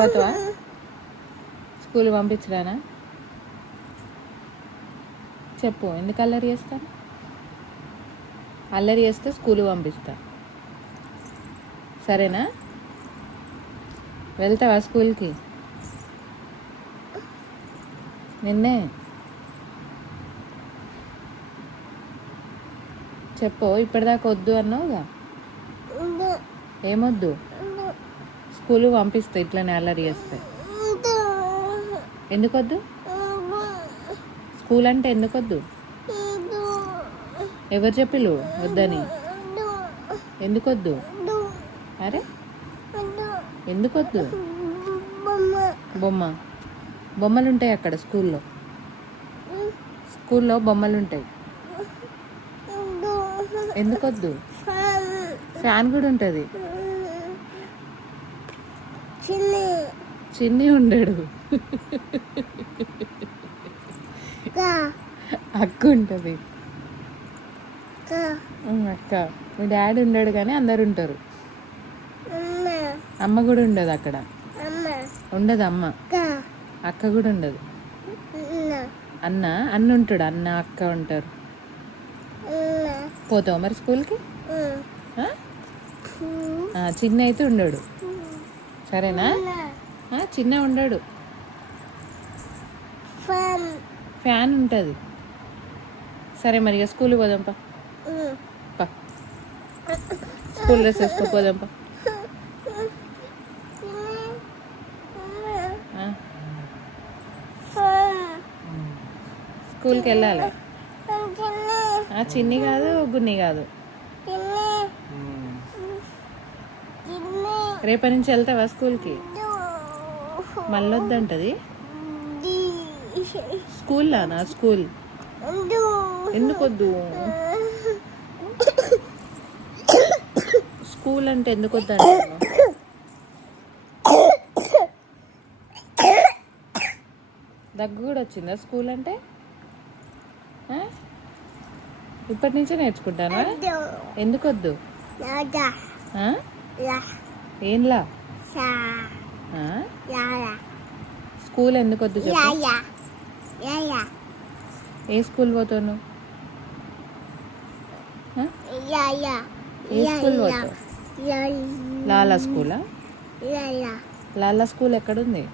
పోతావా? స్కూల్ పంపించరానా? చెప్పు, ఎందుకు అల్లరి చేస్తాను? అల్లరి చేస్తే స్కూల్ పంపిస్తా, సరేనా? వెళ్తావా స్కూల్కి? నిన్నే చెప్పు, ఇప్పటిదాకా వద్దు అన్నావుగా, ఏమొద్దు? స్కూల్ పంపిస్తా ఇట్లనే అల్లరి చేస్తే. ఎందుకొద్దు? స్కూల్ అంటే ఎందుకొద్దు? ఎవరు చెప్పిలు వద్దని? ఎందుకొద్దు? అరే ఎందుకొద్దు? బొమ్మలు ఉంటాయి అక్కడ స్కూల్లో బొమ్మలు ఉంటాయి. ఎందుకొద్దు? ఫ్యాన్ కూడా ఉంటుంది. చిన్ని ఉండడు, అక్క ఉంటుంది. అక్క, మీ డాడీ ఉండడు కానీ అందరు ఉంటారు. అమ్మ కూడా ఉండదు అక్కడ, ఉండదు అమ్మ. అక్క కూడా ఉండదు. అన్న ఉంటాడు, అన్న అక్క ఉంటారు. పోతావు మరి స్కూల్కి? చిన్న అయితే ఉండడు, సరేనా? చిన్న ఉండడు, ఫ్యాన్ ఉంటుంది. సరే మరి ఇక స్కూల్కి పోదాంపా. స్కూల్ డ్రెస్ వేసుకో, పోదాంపా. స్కూల్కి వెళ్ళాలి. చిన్ని కాదు, గున్ని కాదు. రేపటి నుంచి వెళ్తావా స్కూల్కి? మళ్ళీ వద్దంటది. స్కూల్లోనా? స్కూల్ ఎందుకొద్దు? స్కూల్ అంటే ఎందుకొద్దు అంటాను? దగ్గు కూడా వచ్చిందా స్కూల్ అంటే? ఇప్పటి నుంచే నేర్చుకుంటానా? ఎందుకొద్దు? ఏంలా? స్కూల్ ఎందుకొద్దు చెప్పు. ఏ స్కూల్ పోతావు నువ్వు? ఏ స్కూల్ పోతావు? లాలా స్కూలా? లాలా స్కూల్ ఎక్కడుంది?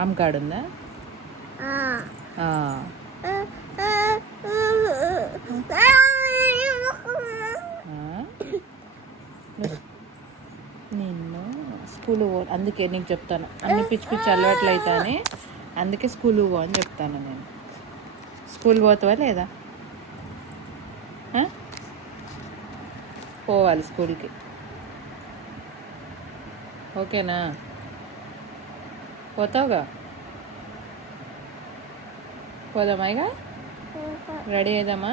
ఆమ్ కాడ ఉందా? నిన్ను స్కూల్ అందుకే నీకు చెప్తాను, అన్ని పిచ్చి పిచ్చి అలవాట్లు అవుతానే, అందుకే స్కూల్ పో అని చెప్తాను నేను. స్కూల్ పోతావా లేదా? పోవాలి స్కూల్కి, ఓకేనా? పోతావుగా? పోదామా ఇక? రెడీ అయిదామా?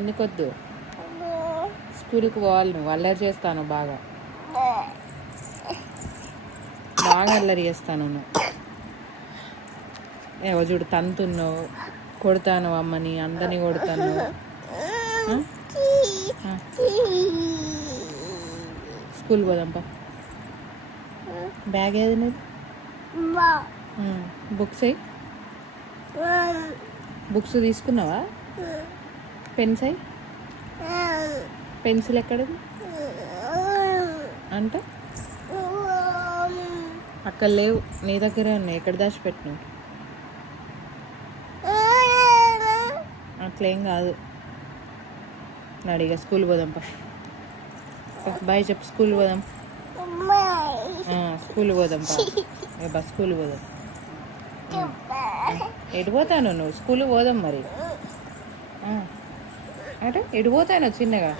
ఎందుకొద్దు? స్కూల్కి పోవాలి. నువ్వు అల్లరి చేస్తాను, బాగా అల్లరి చేస్తాను నువ్వు. ఏవో చూడు, తంతున్నావు, కొడతాను అమ్మని, అందరినీ కొడతాను. స్కూల్ పోదాంపా. బ్యాగ్ ఏది నీది? బుక్స్ అయ్యి బుక్స్ తీసుకున్నావా? పెన్స్ అయ్యి పెన్సిల్ ఎక్కడది అంటే? అక్కడ లేవు, నీ దగ్గరే ఉన్నాయి. ఎక్కడ దాచిపెట్టినావు? అట్లేం కాదు. నడిగా స్కూల్ పోదాంపా. బాయ్ చెప్పు. స్కూల్ పోదాం. స్కూల్ పోదాంపా. బస్ స్కూల్ పోదాం. ఎటు పోతాను నువ్వు? స్కూల్ పోదాం మరి. అంటే ఎటు పోతాను చిన్నగా?